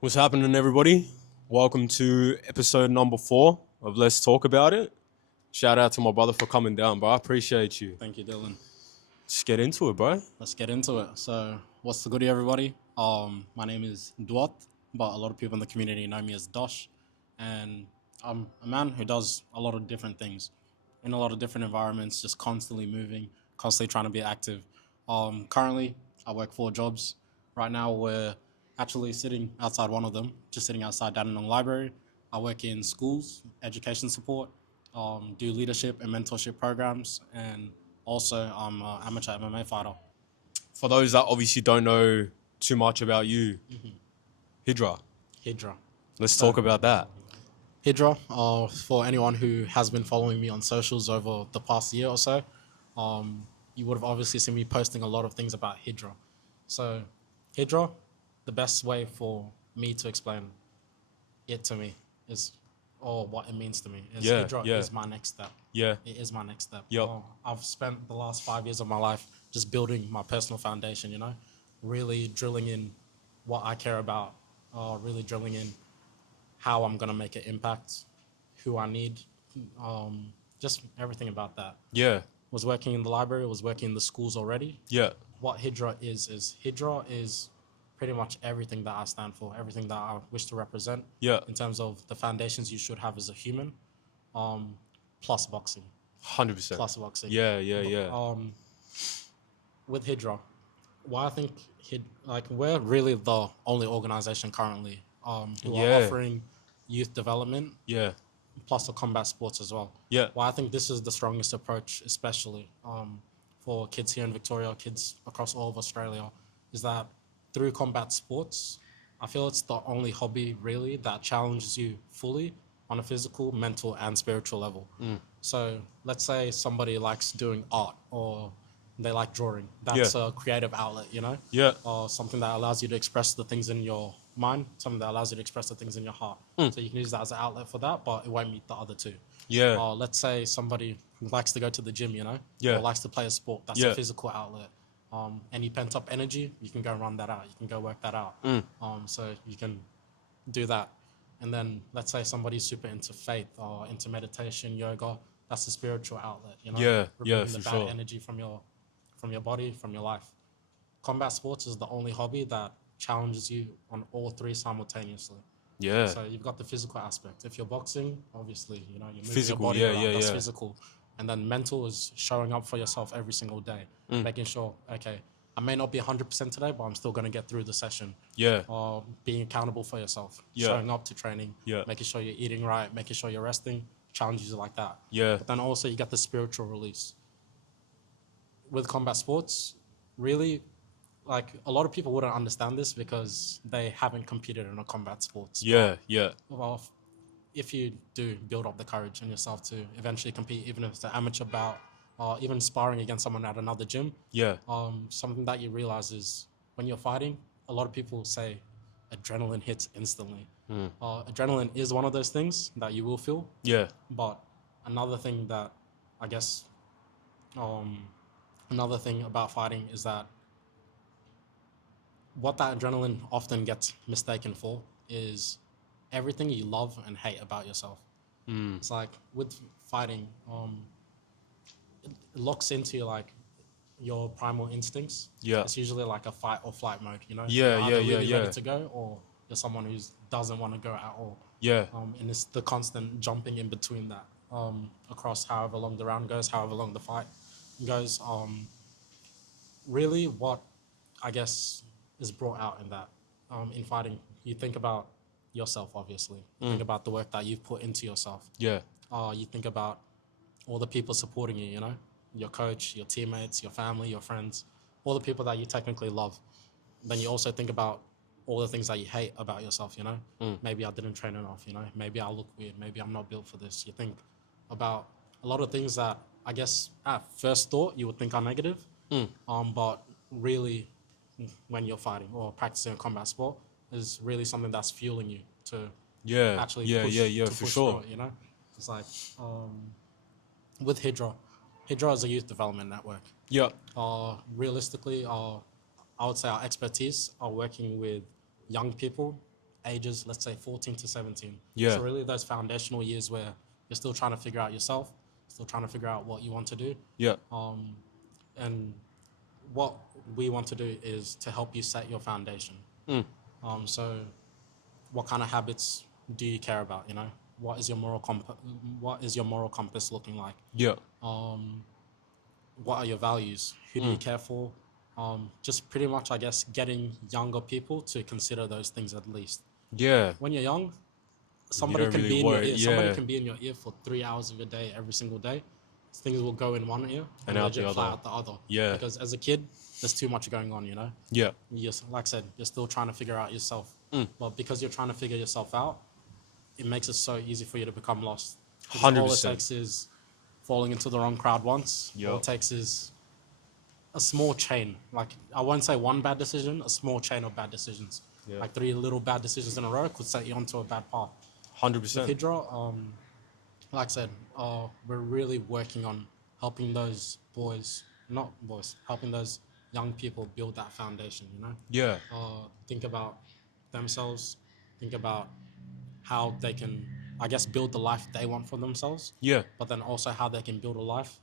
What's happening, everybody? Welcome to episode number 4 of Let's Talk About It. Shout out to my brother for coming down, bro. I appreciate you. Thank you, Dylan. Just get into it, bro. Let's get into it. So, what's the goodie, everybody? My name is Duoth, but a lot of people in the community know me as Dosh, and I'm a man who does a lot of different things in a lot of different environments, just constantly moving, constantly trying to be active. Currently, I work 4 jobs. Right now, we're actually sitting outside one of them, just sitting outside Dandenong Library. I work in schools, education support, do leadership and mentorship programs, and also I'm an amateur MMA fighter. For those that obviously don't know too much about you, Hijra, Hijra. let's talk about that. Hijra, for anyone who has been following me on socials over the past year or so, you would have obviously seen me posting a lot of things about Hijra. So, Hijra, the best way for me to explain it to me is, or what it means to me, is Hijra is my next step. Yeah. It is my next step. Yep. I've spent the last 5 years of my life just building my personal foundation, really drilling in what I care about, really drilling in how I'm going to make an impact, who I need, just everything about that. Yeah. Was working in the library, was working in the schools already. Yeah. What Hijra is Hijra is pretty much everything that I stand for, everything that I wish to represent. Yeah. In terms of the foundations you should have as a human, plus boxing. 100%. Plus boxing. Yeah. With Hijra, why I think we're really the only organization currently who are offering youth development. Yeah. Plus the combat sports as well. Yeah. Well, I think this is the strongest approach, especially for kids here in Victoria, kids across all of Australia, is that through combat sports, I feel it's the only hobby really that challenges you fully on a physical, mental, and spiritual level. So let's say somebody likes doing art or they like drawing. That's a creative outlet, Yeah. or something that allows you to express the things in your mind, something that allows you to express the things in your heart. So you can use that as an outlet for that, but it won't meet the other two. Yeah. Let's say somebody who likes to go to the gym, Yeah. or likes to play a sport. That's a physical outlet. Any pent up energy, you can go run that out. You can go work that out. So you can do that. And then let's say somebody's super into faith or into meditation, yoga. That's a spiritual outlet. Removing the bad energy from your body, from your life. Combat sports is the only hobby that challenges you on all three simultaneously. Yeah. So you've got the physical aspect. If you're boxing, obviously, you're moving Physical, your body around. That's yeah. physical. And then mental is showing up for yourself every single day, making sure, okay, I may not be 100% today, but I'm still going to get through the session. Yeah. Being accountable for yourself, Yeah. showing up to training, Yeah. making sure you're eating right, making sure you're resting, challenges like that. Yeah. But then also you get the spiritual release. With combat sports, really, like a lot of people wouldn't understand this because they haven't competed in a combat sports. Yeah. Yeah. Well, if you do build up the courage in yourself to eventually compete, even if it's an amateur bout or even sparring against someone at another gym, Yeah. something that you realize is when you're fighting, a lot of people say adrenaline hits instantly. Adrenaline is one of those things that you will feel. Yeah. But another thing that I guess, another thing about fighting is that what that adrenaline often gets mistaken for is everything you love and hate about yourself. It's like with fighting, it locks into like your primal instincts. Yeah. It's usually like a fight or flight mode, Yeah, You're either yeah, really yeah. ready to go, or you're someone who doesn't want to go at all. Yeah. And it's the constant jumping in between that, across however long the round goes, however long the fight goes. Really what I guess is brought out in that, in fighting, you think about yourself, obviously. You think about the work that you've put into yourself. Yeah. You think about all the people supporting you, your coach, your teammates, your family, your friends, all the people that you technically love. Then you also think about all the things that you hate about yourself, Maybe I didn't train enough, Maybe I look weird. Maybe I'm not built for this. You think about a lot of things that I guess at first thought you would think are negative, but really when you're fighting or practicing a combat sport is really something that's fueling you to actually push for sure. through it, It's like with Hijra is a youth development network. Yeah. Realistically, I would say our expertise are working with young people ages, let's say 14 to 17. Yeah. So really those foundational years where you're still trying to figure out yourself, still trying to figure out what you want to do. Yeah. And what we want to do is to help you set your foundation. So what kind of habits do you care about, you know? What is your moral compass looking like? Yeah. What are your values? Who do you care for? Just pretty much, I guess, getting younger people to consider those things at least. Yeah. When you're young, somebody don't can really be in your worry, ear. Somebody yeah. can be in your ear for 3 hours of your day every single day. Things will go in one ear And out the legit fly other. out the other. Yeah. Because as a kid, there's too much going on, you know? Yeah. Like I said, you're still trying to figure out yourself. But because you're trying to figure yourself out, it makes it so easy for you to become lost. Because 100%. all it takes is falling into the wrong crowd once. Yup. All it takes is a small chain. Like, I won't say one bad decision, a small chain of bad decisions. Yeah. Like 3 little bad decisions in a row could set you onto a bad path. 100%. Hijra, like I said, we're really working on helping those helping those young people build that foundation, you know? Yeah. Think about themselves, think about how they can, I guess, build the life they want for themselves, Yeah. but then also how they can build a life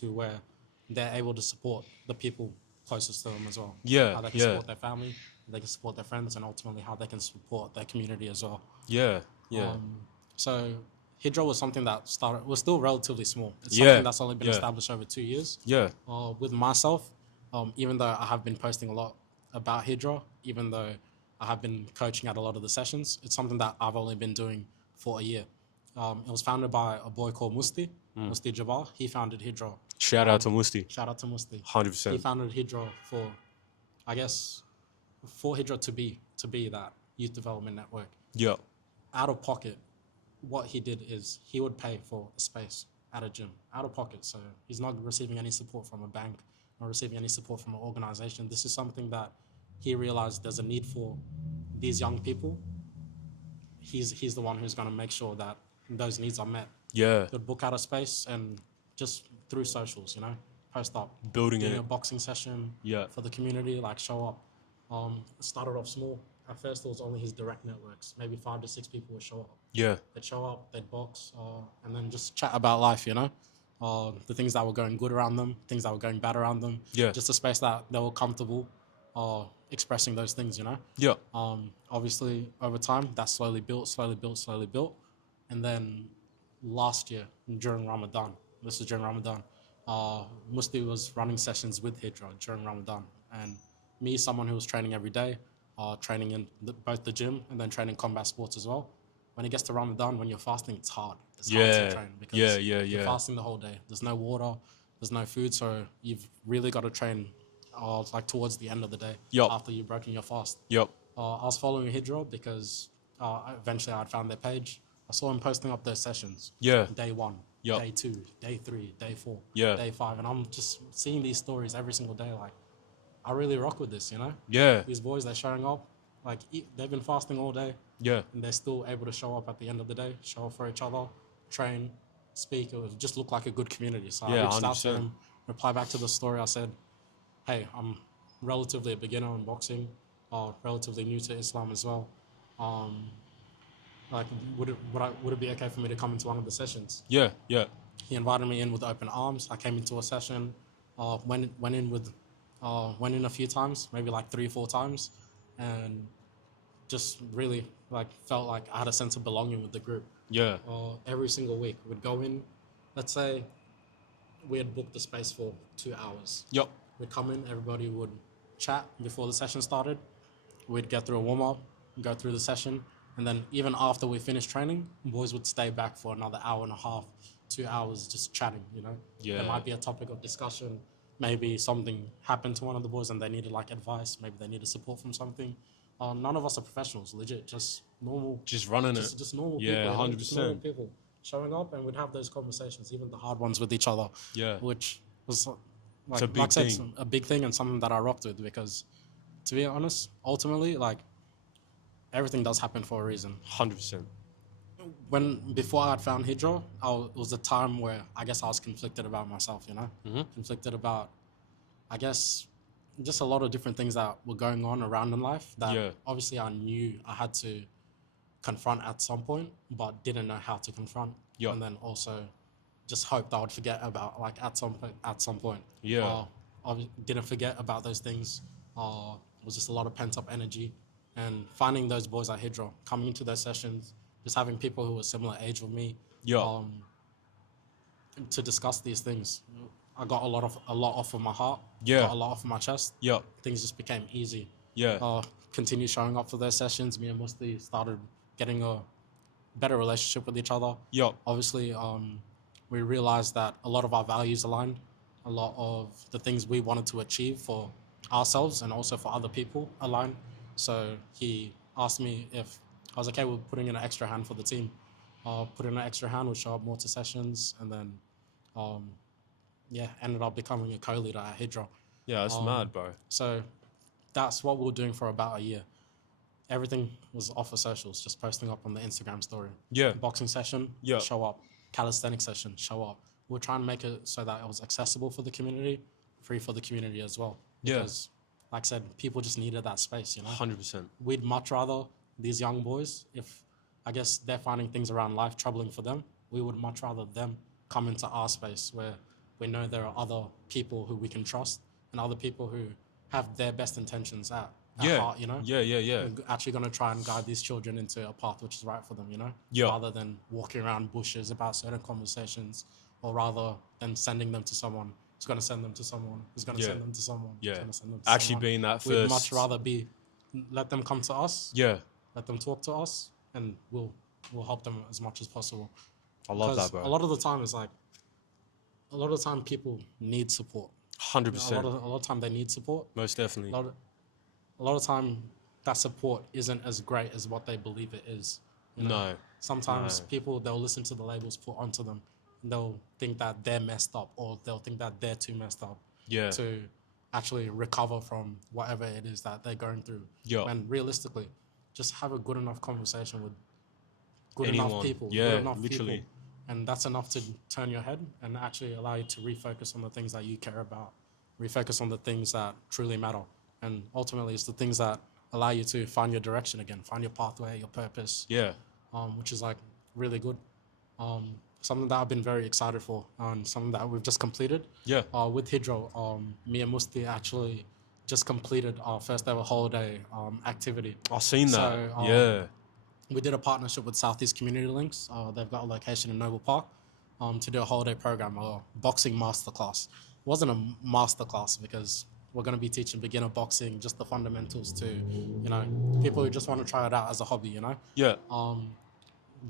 to where they're able to support the people closest to them as well. Yeah, How they can yeah. support their family, they can support their friends, and ultimately how they can support their community as well. Yeah. Yeah. So Hijra was something that was still relatively small. It's Yeah, something that's only been yeah. established over 2 years. Yeah. With myself, even though I have been posting a lot about Hijra, even though I have been coaching at a lot of the sessions, it's something that I've only been doing for a year. It was founded by a boy called Musti Jabbar. He founded Hijra. Shout out to Musti. Shout out to Musti. 100%. He founded Hijra for Hijra to be that youth development network. Yeah. Out of pocket, what he did is he would pay for a space at a gym out of pocket. So he's not receiving any support from a bank, not receiving any support from an organization. This is something that he realized there's a need for these young people. He's the one who's going to make sure that those needs are met. Yeah. He would book out a space and just through socials, you know, post up. Building Doing it. a boxing session Yeah. for the community, like show up. Started off small. At first, it was only his direct networks. Maybe 5 to 6 people would show up. Yeah. They'd show up, they'd box, and then just chat about life, you know? The things that were going good around them, things that were going bad around them. Yeah. Just a space that they were comfortable expressing those things, you know? Yeah. Obviously, over time, that slowly built. And then last year, during Ramadan, Musti was running sessions with Hijra during Ramadan. And me, someone who was training every day, training in both the gym and then training combat sports as well. When it gets to Ramadan, when you're fasting, it's hard. It's hard to train because you're fasting the whole day. There's no water, there's no food, so you've really got to train like towards the end of the day after you've broken your fast. Yep. I was following Hijra because eventually I'd found their page. I saw him posting up their sessions. Yeah. Day 1, Yep. day 2, day 3, day 4, Yeah. day 5. And I'm just seeing these stories every single day. Like, I really rock with this, you know? Yeah. These boys, they're showing up. Like, they've been fasting all day. Yeah. And they're still able to show up at the end of the day, show up for each other, train, speak. It would just look like a good community. So Yeah, I reached out to 100%. him, reply back to the story. I said, hey, I'm relatively a beginner in boxing, relatively new to Islam as well. Like, would it be okay for me to come into one of the sessions? Yeah. Yeah. He invited me in with open arms. I came into a session, went in a few times, maybe like 3 or 4 times, and just really like felt like I had a sense of belonging with the group. Yeah. Every single week we'd go in, let's say we had booked the space for 2 hours. Yep. We'd come in, everybody would chat before the session started. We'd get through a warm-up, go through the session, and then even after we finished training, boys would stay back for another hour and a half, 2 hours just chatting, you know? Yeah. There might be a topic of discussion. Maybe something happened to one of the boys and they needed like advice. Maybe they needed support from something. None of us are professionals, legit, just normal. Just running it. Just normal Yeah, people. 100%. Just normal people showing up, and we'd have those conversations, even the hard ones with each other. Yeah. Which was It's a big like I said, thing. a big thing and something that I rocked with because, to be honest, ultimately, like, everything does happen for a reason. 100%. Before I had found Hijra, it was a time where I guess I was conflicted about myself, you know? Conflicted about, I guess, just a lot of different things that were going on around in life that Yeah. obviously I knew I had to confront at some point, but didn't know how to confront. Yeah. And then also just hoped I would forget about, like, at some point. Yeah. I didn't forget about those things. It was just a lot of pent up energy, and finding those boys at Hijra, coming into those sessions, just having people who were similar age with me, Yeah. to discuss these things. I got a lot off of my heart. Yeah. Got a lot off of my chest. Yeah. Things just became easy. Yeah. Continue showing up for those sessions. Me and Musti started getting a better relationship with each other. Yeah. Obviously, we realized that a lot of our values aligned, a lot of the things we wanted to achieve for ourselves and also for other people aligned. So he asked me if I was okay with putting in an extra hand for the team. Put in an extra hand, would show up more to sessions, and then, ended up becoming a co-leader at Hijra. Yeah, that's mad, bro. So that's what we were doing for about a year. Everything was off of socials, just posting up on the Instagram story. Yeah. Boxing session, Yeah. show up. Calisthenics session, show up. We're trying to make it so that it was accessible for the community, free for the community as well. Yeah. Because, like I said, people just needed that space, 100%. We'd much rather these young boys, if I guess they're finding things around life troubling for them, we would much rather them come into our space where we know there are other people who we can trust and other people who have their best intentions at heart, Yeah. We're actually going to try and guide these children into a path which is right for them, Yeah. rather than walking around bushes about certain conversations, or rather than sending them to someone who's going to send them to someone who's going to Yeah. send them to someone Yeah. who's going to send them to Actually someone. being that We'd first. much rather let them come to us, Yeah. let them talk to us, and we'll help them as much as possible. I love Because that, bro. a lot of the time, it's like, a lot of the time people need support. 100%. A lot of time they need support. Most definitely. A lot of time that support isn't as great as what they believe it is. No. Sometimes No. people, they'll listen to the labels put onto them, and they'll think that they're messed up, or they'll think that they're too messed up Yeah. to actually recover from whatever it is that they're going through. Yeah. And realistically, just have a good enough conversation with good Anyone. enough people. Yeah, good enough literally. people. And that's enough to turn your head and actually allow you to refocus on the things that you care about, refocus on the things that truly matter. And ultimately, it's the things that allow you to find your direction again, find your pathway, your purpose, Yeah. which is like really good. Something that I've been very excited for, and something that we've just completed. Yeah. With Hijra, me and Musti actually just completed our first ever holiday activity. I've seen that. So, Yeah. We did a partnership with Southeast Community Links. They've got a location in Noble Park to do a holiday program, a boxing masterclass. It wasn't a masterclass because we're going to be teaching beginner boxing, just the fundamentals to, people who just want to try it out as a hobby, Yeah.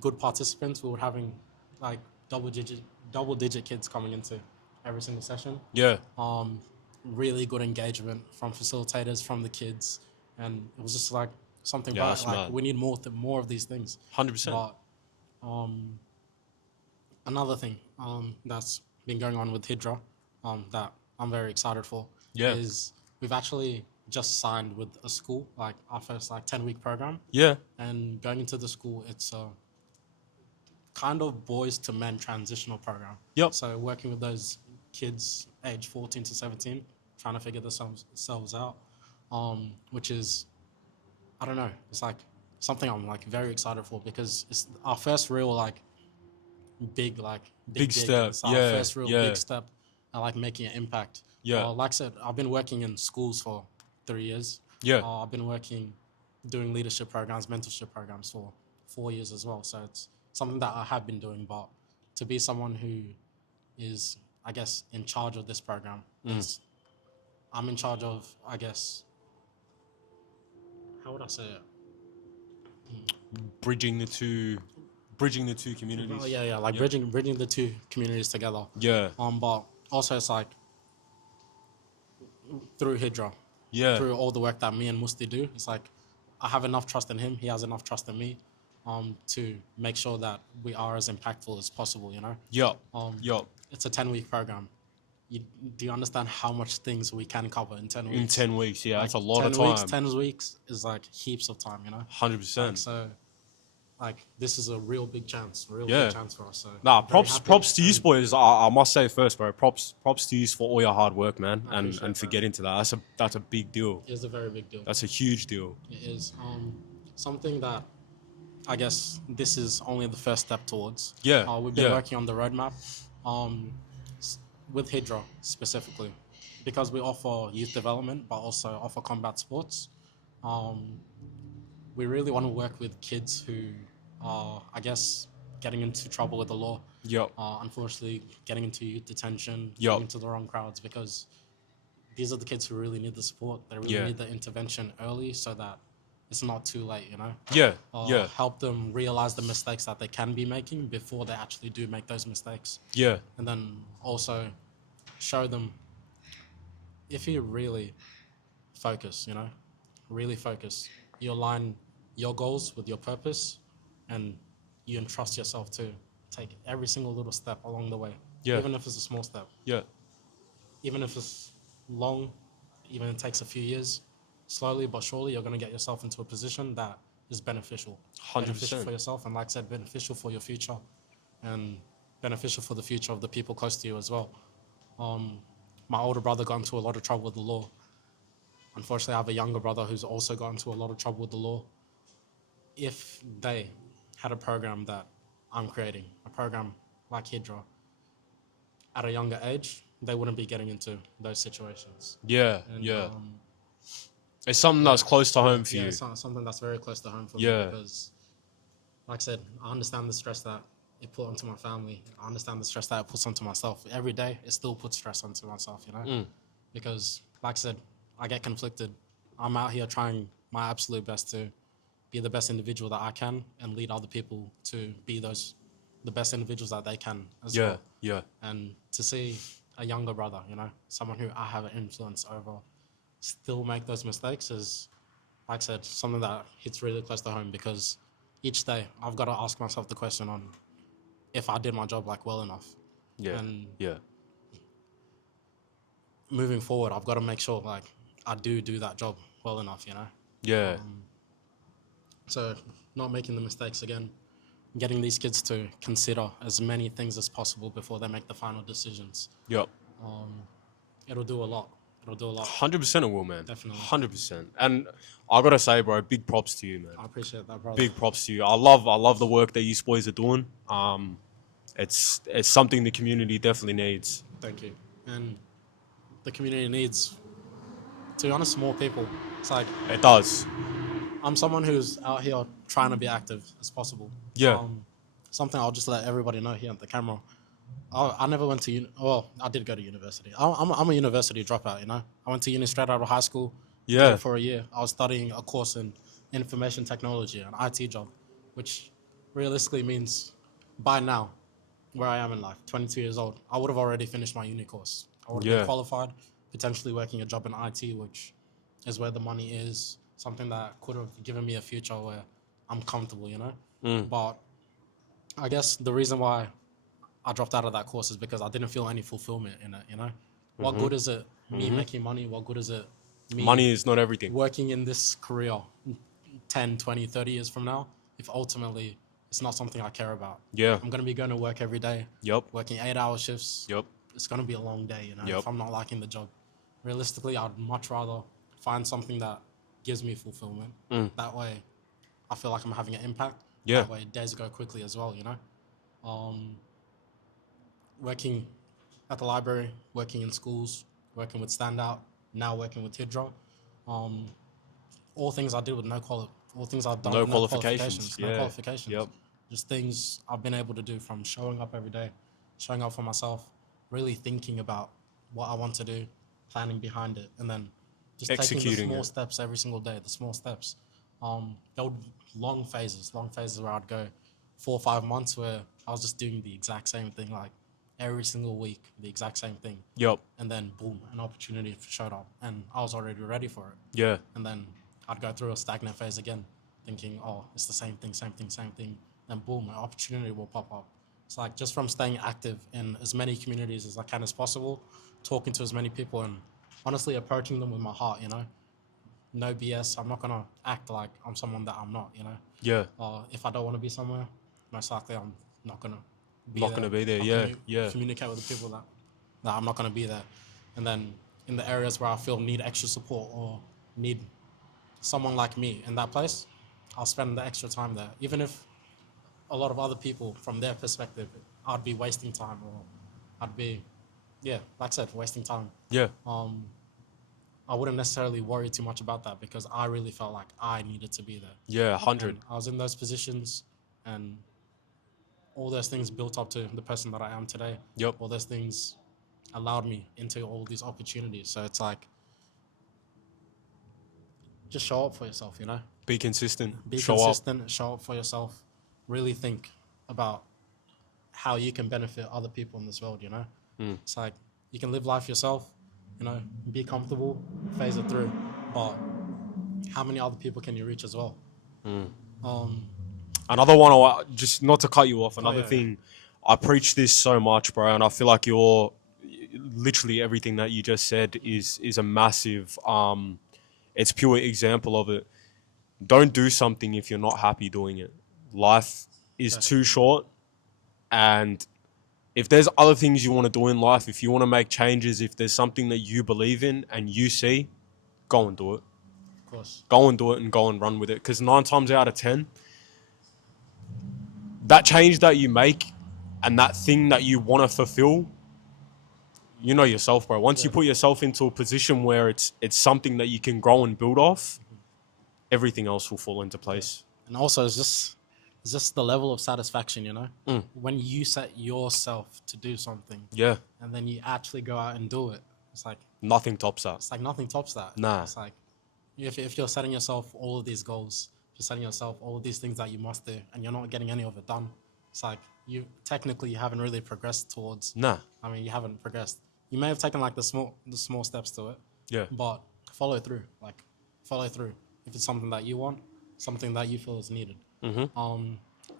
Good participants. We were having like double digit kids coming into every single session. Yeah. Really good engagement from facilitators, from the kids, and it was just like something Yeah, about that's like mad. we need more of these things. 100%. But another thing that's been going on with Hijra that I'm very excited for is we've actually just signed with a school, like our first 10-week program. Yeah. And going into the school, it's a kind of boys to men transitional program. Yep. So working with those kids age 14 to 17, trying to figure themselves out, which is, I don't know, it's like something I'm like very excited for because it's our first real big step. It's our Yeah, first real yeah. big step at like making an impact. Yeah. Like I said, I've been working in schools for 3 years. Yeah. I've been doing leadership programs, mentorship programs for 4 years as well. So it's something that I have been doing, but to be someone who is, I guess, in charge of this program, I'm in charge of, I guess, how would I say it? Bridging the two communities. Oh, yeah, like bridging the two communities together. Yeah. But also it's like through Hijra, Yeah. through all the work that me and Musti do, it's like I have enough trust in him, he has enough trust in me, to make sure that we are as impactful as possible, Yup. It's a 10-week program. Do you understand how much things we can cover in 10 weeks? In 10 weeks, yeah, Like, that's a lot of 10 weeks, time. 10 weeks is like heaps of time, 100%. So, this is a real big chance, big chance for us. So Nah, very props happy. to you And boys. I must say first, bro. Props to you for all your hard work, man, I appreciate and for that. getting to that. That's a big deal. It is a very big deal. That's a huge deal. It is something that I guess this is only the first step towards. Yeah, We've been yeah, working on the roadmap um, with Hijra specifically because we offer youth development but also offer combat sports. Um, we really want to work with kids who are, I guess, getting into trouble with the law. yep, Unfortunately, getting into youth detention, yep, falling into the wrong crowds because these are the kids who really need the support. They really yeah, need the intervention early so that it's not too late, you know? yeah, yeah, Help them realize the mistakes that they can be making before they actually do make those mistakes. yeah, And then also show them if you really focus, you know, really focus, you align your goals with your purpose and you entrust yourself to take every single little step along the way, yeah, even if it's a small step, yeah, even if it's long, even if it takes a few years, slowly but surely you're going to get yourself into a position that is beneficial. 100%. Beneficial for yourself and, like I said, beneficial for your future and beneficial for the future of the people close to you as well. My older brother got into a lot of trouble with the law. Unfortunately, I have a younger brother who's also got into a lot of trouble with the law. If they had a program that I'm creating, a program like Hijra, at a younger age, they wouldn't be getting into those situations. Yeah, And, yeah. It's something that's close to home for yeah, you. it's something that's very close to home for Yeah. me because, like I said, I understand the stress that it put onto my family. I understand the stress that it puts onto myself. Every day, it still puts stress onto myself, you know? Because, like I said, I get conflicted. I'm out here trying my absolute best to be the best individual that I can and lead other people to be the best individuals that they can as Yeah, well. yeah, And to see a younger brother, you know, someone who I have an influence over, still make those mistakes is, like I said, something that hits really close to home because each day I've got to ask myself the question on if I did my job like well enough. yeah, And yeah, moving forward, I've got to make sure like I do that job well enough, you know. yeah, So not making the mistakes again, getting these kids to consider as many things as possible before they make the final decisions. yep. It'll do a lot. It'll do a lot. 100% it will, man. Definitely. 100%. And I gotta say, bro, big props to you, man. I appreciate that, brother. Big props to you. I love the work that you boys are doing. It's something the community definitely needs. Thank you. And the community needs, to be honest, more people. It's like It does. I'm someone who's out here trying to be active as possible. Yeah. Something I'll just let everybody know here on the camera. I never went to well, I did go to university. I'm a university dropout, you know. I went to uni straight out of high school. Yeah. Did it for a year. I was studying a course in information technology, an IT job, which realistically means by now, where I am in life, 22 years old, I would have already finished my uni course. I would have Yeah. been qualified, potentially working a job in IT, which is where the money is, something that could have given me a future where I'm comfortable, you know. But I guess the reason why I dropped out of that course is because I didn't feel any fulfillment in it, you know. What good is it me making money? What good is it me Money is not everything. working in this career 10, 20, 30 years from now if ultimately it's not something I care about? Yeah. I'm going to be going to work every day, Yep. working 8-hour shifts. Yep. It's going to be a long day, you know, Yep. if I'm not liking the job. Realistically, I'd much rather find something that gives me fulfillment. That way, I feel like I'm having an impact. Yeah. That way, days go quickly as well, you know. Working at the library, working in schools, working with Standout, now working with Hijra. All things I did with all things I've done No with qualifications. no Yeah. qualifications. Yep. Just things I've been able to do, from showing up every day, showing up for myself, really thinking about what I want to do, planning behind it, and then just taking the Executing small it. steps every single day, the small steps. There would long phases where I'd go 4 or 5 months where I was just doing the exact same thing, like every single week, the exact same thing. Yep. And then boom, an opportunity showed up and I was already ready for it. Yeah. And then I'd go through a stagnant phase again, thinking, oh, it's the same thing. Then boom, an opportunity will pop up. It's like just from staying active in as many communities as I can as possible, talking to as many people and honestly approaching them with my heart, you know. No BS. I'm not going to act like I'm someone that I'm not, you know. Yeah. If I don't want to be somewhere, most likely I'm not going to be Not there. gonna be there. I'll Yeah. communicate with the people that I'm not going to be there. And then in the areas where I feel need extra support or need someone like me in that place, I'll spend the extra time there, even if a lot of other people, from their perspective, I'd be wasting time, or I'd be, yeah, like I said, wasting time. Yeah. I wouldn't necessarily worry too much about that because I really felt like I needed to be there. Yeah. 100. And I was in those positions, and all those things built up to the person that I am today. Yep. All those things allowed me into all these opportunities. So it's like, just show up for yourself, you know? Be consistent. Be Show consistent, show up for yourself. Really think about how you can benefit other people in this world, you know? It's like, you can live life yourself, you know, be comfortable, phase it through. But how many other people can you reach as well? up. Another one, just not to cut you off, another yeah, thing, I preach this so much, bro, and I feel like you're literally everything that you just said is a massive, it's pure example of it. Don't do something if you're not happy doing it. Life is too short, and if there's other things you want to do in life, if you want to make changes, if there's something that you believe in and you see, go and do it. Of course. Go and do it and go and run with it. Because 9 times out of 10, that change that you make and that thing that you want to fulfill, you know yourself, bro. Once you put yourself into a position where it's something that you can grow and build off, everything else will fall into place. And also, it's just the level of satisfaction, you know? When you set yourself to do something, Yeah. and then you actually go out and do it, it's like Nothing tops that. nothing tops that. Nah. It's like, if you're setting yourself all of these goals, if you're setting yourself all of these things that you must do, and you're not getting any of it done, it's like, you haven't really progressed towards. Nah. I mean, you haven't progressed. You may have taken like the small steps to it. Yeah. But follow through. Like, follow through. If it's something that you want, something that you feel is needed.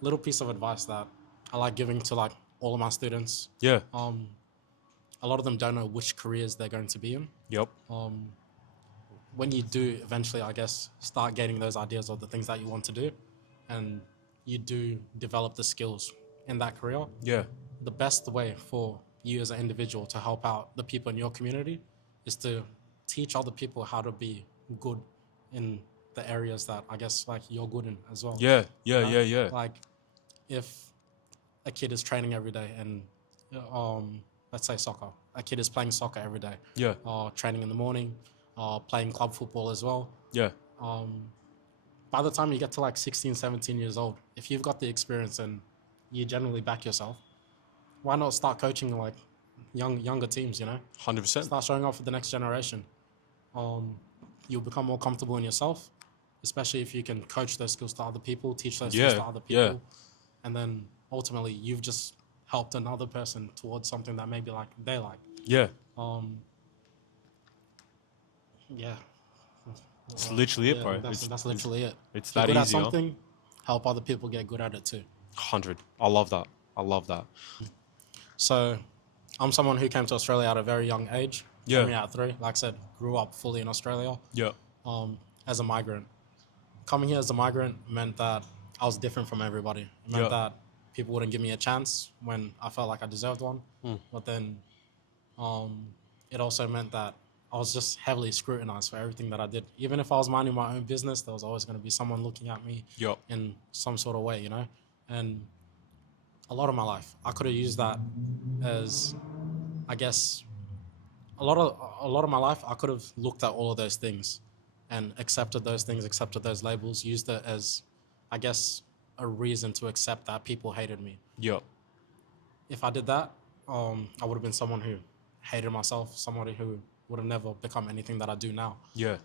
Little piece of advice that I like giving to like all of my students. Yeah. A lot of them don't know which careers they're going to be in. Yep. When you do eventually, I guess, start getting those ideas of the things that you want to do, and you do develop the skills in that career, Yeah. the best way for you as an individual to help out the people in your community is to teach other people how to be good in the areas that I guess like you're good in as well. Yeah. Yeah. You know? Yeah. Yeah. Like, if a kid is training every day and let's say soccer, a kid is playing soccer every day, Yeah. training in the morning, playing club football as well. Yeah. By the time you get to like 16, 17 years old, if you've got the experience and you generally back yourself, why not start coaching like younger teams, you know? 100%. Start showing up for the next generation. You'll become more comfortable in yourself, especially if you can coach those skills to other people, teach those skills to other people. Yeah. And then ultimately you've just helped another person towards something that maybe like they like. Yeah. Yeah. It's literally it, bro. That's literally it. It's If you're that good at easy, huh? something, help other people get good at it too. 100. I love that. I love that. So I'm someone who came to Australia at a very young age. Yeah. Coming out at 3, like I said, grew up fully in Australia Yeah. as a migrant. Coming here as a migrant meant that I was different from everybody. It meant that people wouldn't give me a chance when I felt like I deserved one. But then it also meant that I was just heavily scrutinized for everything that I did. Even if I was minding my own business, there was always going to be someone looking at me Yep. in some sort of way, you know? And a lot of my life, I could have used that as, I guess, a lot of my life, I could have looked at all of those things and accepted those things, accepted those labels, used it as, I guess, a reason to accept that people hated me. Yep. If I did that, I would have been someone who hated myself, somebody who would have never become anything that I do now. Yeah.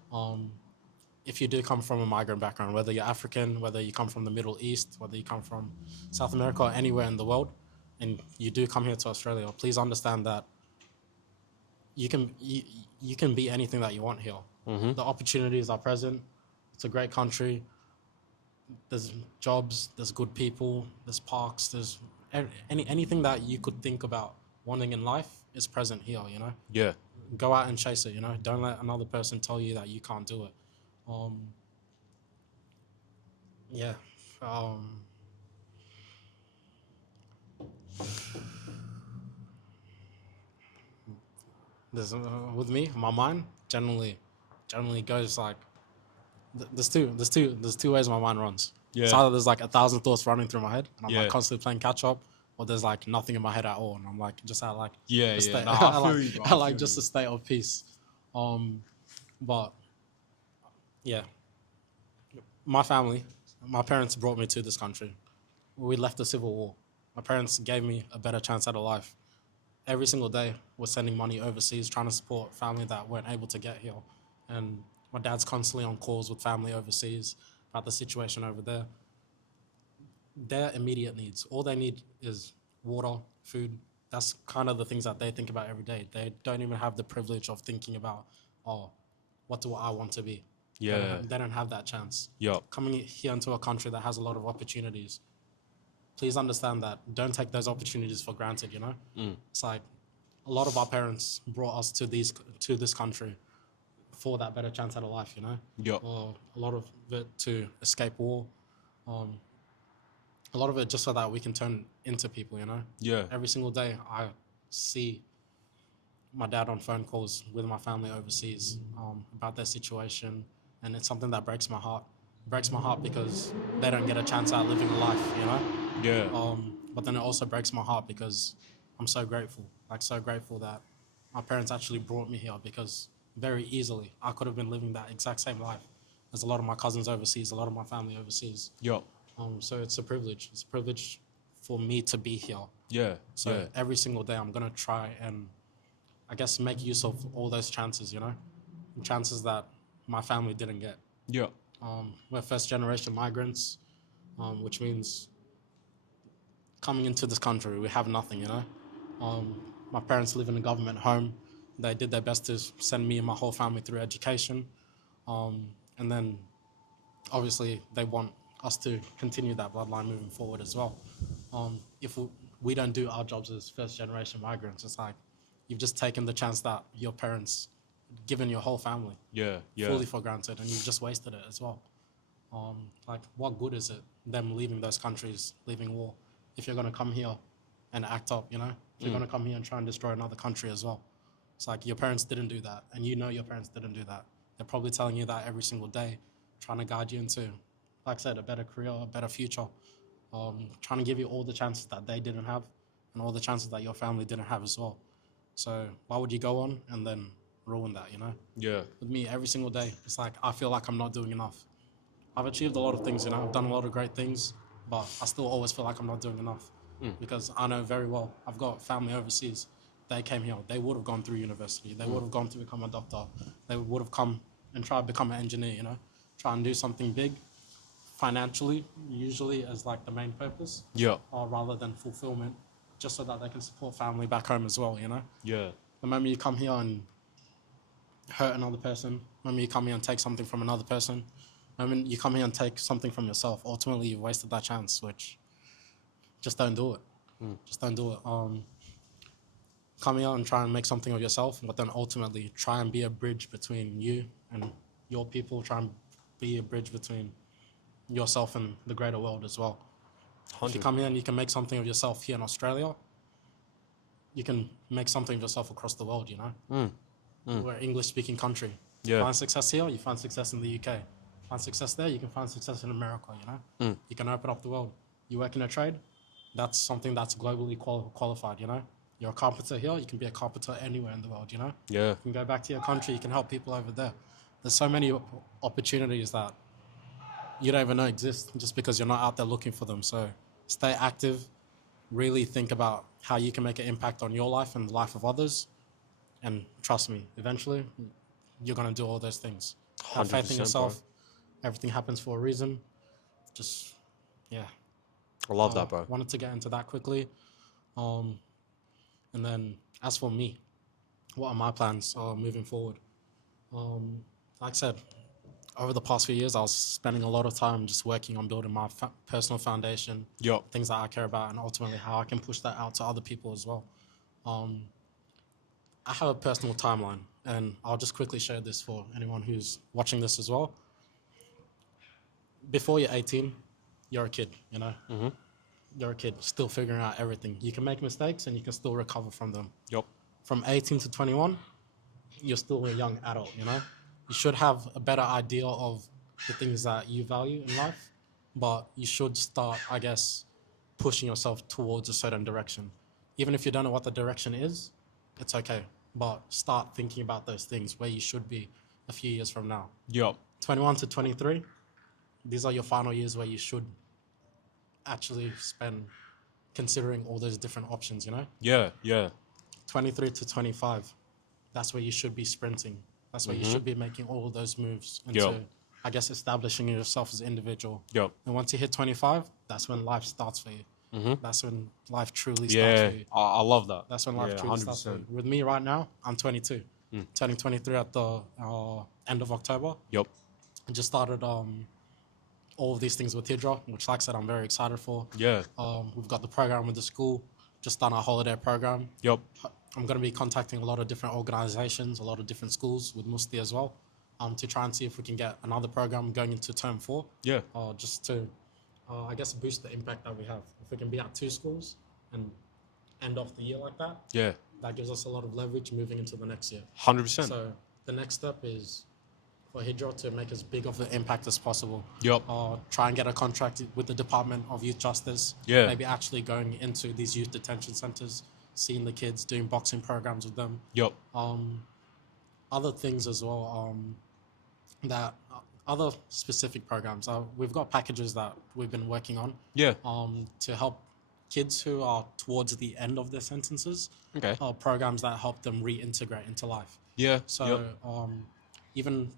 If you do come from a migrant background, whether you're African, whether you come from the Middle East, whether you come from South America or anywhere in the world, and you do come here to Australia, please understand that you can be anything that you want here. The opportunities are present. It's a great country. There's jobs, there's good people, there's parks, there's anything that you could think about wanting in life is present here, you know? Yeah. Go out and chase it, you know? Don't let another person tell you that you can't do it. Yeah. There's with me, my mind generally goes like There's two ways my mind runs. Yeah. It's either there's like 1,000 thoughts running through my head, and I'm Yeah. like constantly playing catch up, or there's like nothing in my head at all, and I'm like just at like Yeah, a yeah. state, Nah, I I like feel you, bro. I I like feel just you. a state of peace. But yeah, my family, my parents brought me to this country. We left the civil war. My parents gave me a better chance at a life. Every single day, we're sending money overseas, trying to support family that weren't able to get here. And my dad's constantly on calls with family overseas about the situation over there. Their immediate needs, all they need is water, food. That's kind of the things that they think about every day. They don't even have the privilege of thinking about, oh, what do I want to be? Yeah. They don't have that chance. Yup. Coming here into a country that has a lot of opportunities, please understand that. Don't take those opportunities for granted. It's like a lot of our parents brought us to this country for that better chance at a life. Yup. Or a lot of it to escape war. A lot of it just so that we can turn into people. Yeah. Every single day I see my dad on phone calls with my family overseas about their situation, and it's something that breaks my heart. It breaks my heart because they don't get a chance at living a life. Yeah. But then it also breaks my heart because I'm so grateful, like so grateful that my parents actually brought me here, because very easily I could have been living that exact same life as a lot of my cousins overseas, a lot of my family overseas. Yup. So it's a privilege. It's a privilege for me to be here. Yeah. So Yeah. every single day I'm gonna try and I guess make use of all those chances, chances that my family didn't get. Yup. We're first generation migrants, which means coming into this country, we have nothing. My parents live in a government home. They did their best to send me and my whole family through education. And then obviously they want us to continue that bloodline moving forward as well. If we don't do our jobs as first generation migrants, it's like you've just taken the chance that your parents given your whole family Yeah. Yeah. fully for granted, and you've just wasted it as well. Like, what good is it them leaving those countries, leaving war, if you're going to come here and act up, if you're going to come here and try and destroy another country as well? It's like your parents didn't do that, and your parents didn't do that. They're probably telling you that every single day, trying to guide you into, like I said, a better career, a better future, trying to give you all the chances that they didn't have and all the chances that your family didn't have as well. So why would you go on and then ruin that, Yeah. With me, every single day, it's like I feel like I'm not doing enough. I've achieved a lot of things, I've done a lot of great things, but I still always feel like I'm not doing enough, because I know very well I've got family overseas. They came here. They would have gone through university. They would have gone to become a doctor. They would have come and tried to become an engineer, try and do something big financially, usually as like the main purpose, Yeah. rather than fulfillment, just so that they can support family back home as well, Yeah. The moment you come here and hurt another person, the moment you come here and take something from another person, the moment you come here and take something from yourself, ultimately you've wasted that chance, which just don't do it. Just don't do it. Come here and try and make something of yourself, but then ultimately try and be a bridge between you and your people. Try and be a bridge between yourself and the greater world as well. If you come here and you can make something of yourself here in Australia, you can make something of yourself across the world, We're an English-speaking country. Yeah. You find success here, you find success in the UK. Find success there, you can find success in America, You can open up the world. You work in a trade, that's something that's globally qualified, You're a carpenter here, you can be a carpenter anywhere in the world, Yeah. You can go back to your country, you can help people over there. There's so many opportunities that you don't even know exist just because you're not out there looking for them. So stay active, really think about how you can make an impact on your life and the life of others. And trust me, eventually you're going to do all those things. Have faith in 100%, yourself. bro. Everything happens for a reason. Just, yeah. I love that, bro. Wanted to get into that quickly. And then as for me, what are my plans moving forward? Like I said, over the past few years, I was spending a lot of time just working on building my personal foundation, Yup. things that I care about, and ultimately how I can push that out to other people as well. I have a personal timeline, and I'll just quickly share this for anyone who's watching this as well. Before you're 18, you're a kid, You're a kid, still figuring out everything. You can make mistakes, and you can still recover from them. Yup. From 18 to 21, you're still a young adult, You should have a better idea of the things that you value in life, but you should start, I guess, pushing yourself towards a certain direction. Even if you don't know what the direction is, it's okay. But start thinking about those things where you should be a few years from now. Yep. 21 to 23, these are your final years where you should actually spend considering all those different options, you know? Yeah. Yeah. 23 to 25, that's where you should be sprinting. That's where you should be making all of those moves into, Yep. I guess, establishing yourself as an individual. Yep. And once you hit 25, that's when life starts for you. That's when life truly starts Yeah. for you. I love that. That's when life Yeah, truly starts for you. With me right now, I'm 22, turning 23 at the end of October. Yep. I just started all of these things with Hijra, which, like I said, I'm very excited for. Yeah. We've got the program with the school, just done our holiday program. Yep. I'm going to be contacting a lot of different organizations, a lot of different schools with Musti as well, to try and see if we can get another program going into term 4. Yeah. Just to, I guess, boost the impact that we have. If we can be at 2 schools and end off the year like that, Yeah. that gives us a lot of leverage moving into the next year. 100%. So the next step is for Hijra to make as big of an impact as possible. Yep. Try and get a contract with the Department of Youth Justice. Yeah. Maybe actually going into these youth detention centers, seeing the kids, doing boxing programs with them. Yep. Other things as well, that other specific programs. We've got packages that we've been working on. Yeah. To help kids who are towards the end of their sentences. Okay. Programs that help them reintegrate into life. Yeah. So Yep. even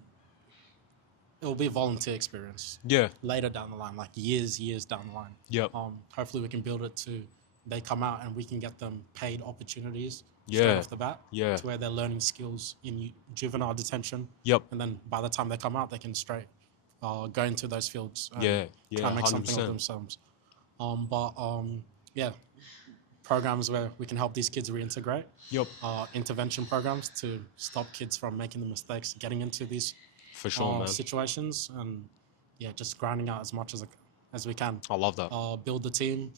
it will be a volunteer experience Yeah. later down the line, like years down the line. Yep. Hopefully we can build it to they come out and we can get them paid opportunities Yeah. straight off the bat. Yeah. To where they're learning skills in juvenile detention. Yep. And then by the time they come out, they can straight go into those fields. And Yeah. Yeah. try and make something of 100%. themselves. Yeah, programs where we can help these kids reintegrate. Yep. Intervention programs to stop kids from making the mistakes, getting into these For sure, man. situations, and yeah, just grinding out as much as we can. I love that. Build the team.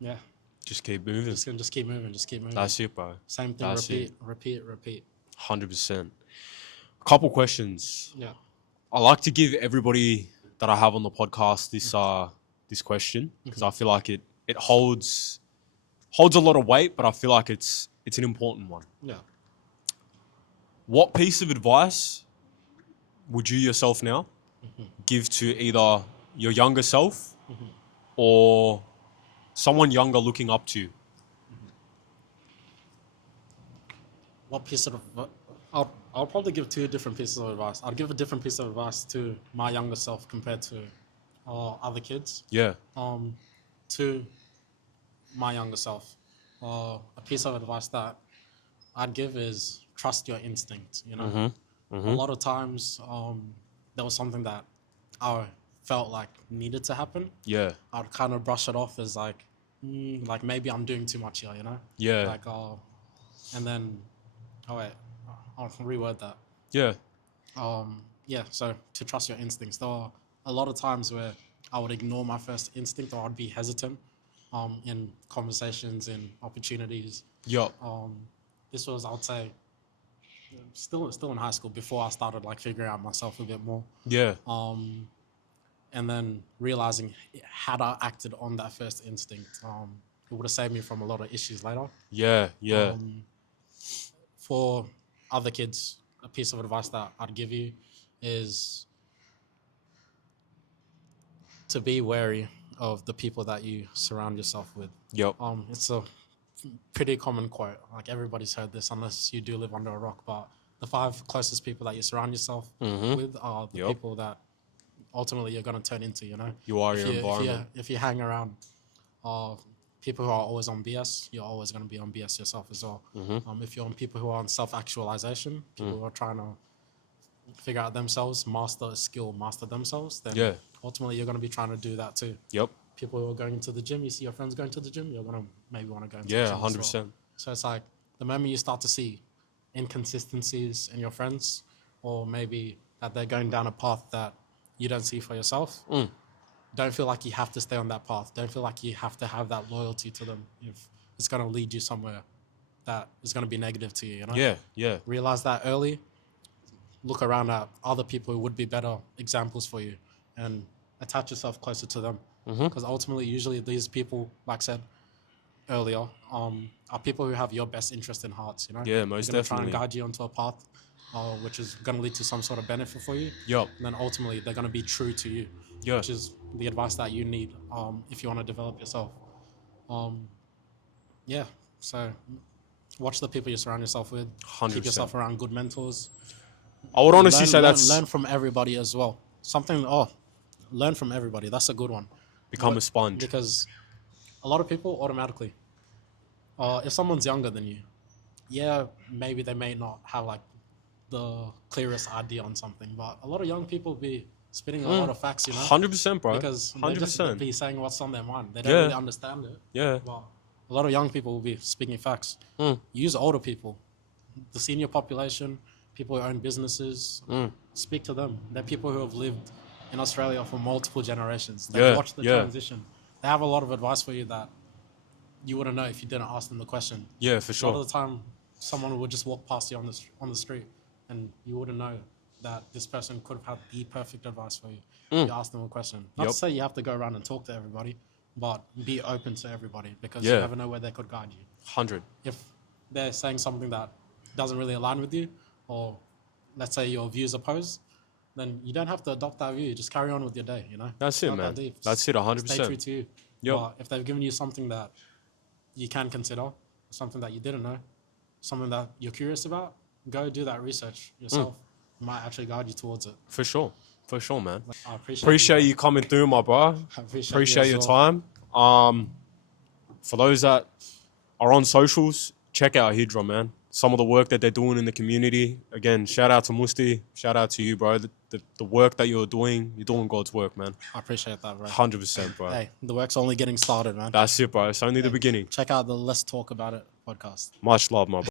Yeah, Just keep moving. just keep moving, just keep moving. That's it, bro. Same thing. That's Repeat. 100%. Couple questions. Yeah. I like to give everybody that I have on the podcast this question because I feel like it holds a lot of weight, but I feel like it's an important one. Yeah. What piece of advice would you yourself now give to either your younger self or someone younger looking up to you? What piece of I'll probably give 2 different pieces of advice. I'll give a different piece of advice to my younger self compared to other kids. Yeah. To my younger self, a piece of advice that I'd give is trust your instinct. You know, a lot of times there was something that I felt like needed to happen. Yeah. I'd kind of brush it off as like maybe I'm doing too much here. You know, Yeah. like and then I'll reword that. Yeah. Yeah, so to trust your instincts. There are a lot of times where I would ignore my first instinct or I'd be hesitant in conversations, in opportunities. Yup. This was, I would say, still in high school before I started like figuring out myself a bit more. Yeah. And then realizing had I acted on that first instinct, it would have saved me from a lot of issues later. Yeah. Yeah. For other kids, a piece of advice that I'd give you is to be wary of the people that you surround yourself with. Yup. It's a pretty common quote. Like everybody's heard this, unless you do live under a rock. But the 5 closest people that you surround yourself with are the people that ultimately you're going to turn into. You know, You are your environment. If you hang around people who are always on BS, you're always going to be on BS yourself as well. If you're on people who are on self-actualization, people who are trying to figure out themselves, master a skill, master themselves, then ultimately you're going to be trying to do that too. Yep. People who are going to the gym, you see your friends going to the gym, you're going to maybe want to go into the gym 100%. as well. So it's like the moment you start to see inconsistencies in your friends, or maybe that they're going down a path that you don't see for yourself, don't feel like you have to stay on that path. Don't feel like you have to have that loyalty to them if it's going to lead you somewhere that is going to be negative to you, you know? Yeah. Yeah. Realize that early. look around at other people who would be better examples for you and attach yourself closer to them. Because ultimately, usually these people, like I said earlier, are people who have your best interest in hearts. You know, Yeah, most they're gonna try definitely. and guide you onto a path, which is gonna lead to some sort of benefit for you. Yup. And then ultimately, they're gonna be true to you, Yeah. which is the advice that you need if you want to develop yourself. Yeah. So watch the people you surround yourself with. 100%. Keep yourself around good mentors. I would honestly say learn, that's learn from everybody as well. Learn from everybody. That's a good one. become a sponge. Because a lot of people automatically, if someone's younger than you, yeah, maybe they may not have like the clearest idea on something, but a lot of young people be spitting a lot of facts, you know, 100%, bro. because they just 100%. be saying what's on their mind. They don't Yeah. really understand it. Yeah. But a lot of young people will be speaking facts. Use older people, the senior population, people who own businesses. Speak to them. They're people who have lived in Australia for multiple generations. They've Yeah, watched the yeah. transition. They have a lot of advice for you that you wouldn't know if you didn't ask them the question. Yeah, for A lot sure. of the time, someone would just walk past you on the street, and you wouldn't know that this person could have had the perfect advice for you. You ask them a question. Not to Yep. say you have to go around and talk to everybody, but be open to everybody because Yeah. you never know where they could guide you. 100. If they're saying something that doesn't really align with you, or let's say your views oppose, then you don't have to adopt that view. Just carry on with your day, you know? That's It's it, not man. that deep. That's it, 100%. Stay true to you. Yep. But if they've given you something that you can consider, something that you didn't know, something that you're curious about, go do that research yourself. It might actually guide you towards it. For sure. For sure, man. I Appreciate you coming through, my bro. I Appreciate you your as well. time. For those that are on socials, check out Hijra, man. Some of the work that they're doing in the community. Again, shout out to Musti. Shout out to you, bro. The work that you're doing God's work, man. I appreciate that, bro. 100%, bro. Hey, the work's only getting started, man. That's it, bro. It's only the beginning. Check out the Let's Talk About It podcast. Much love, my bro.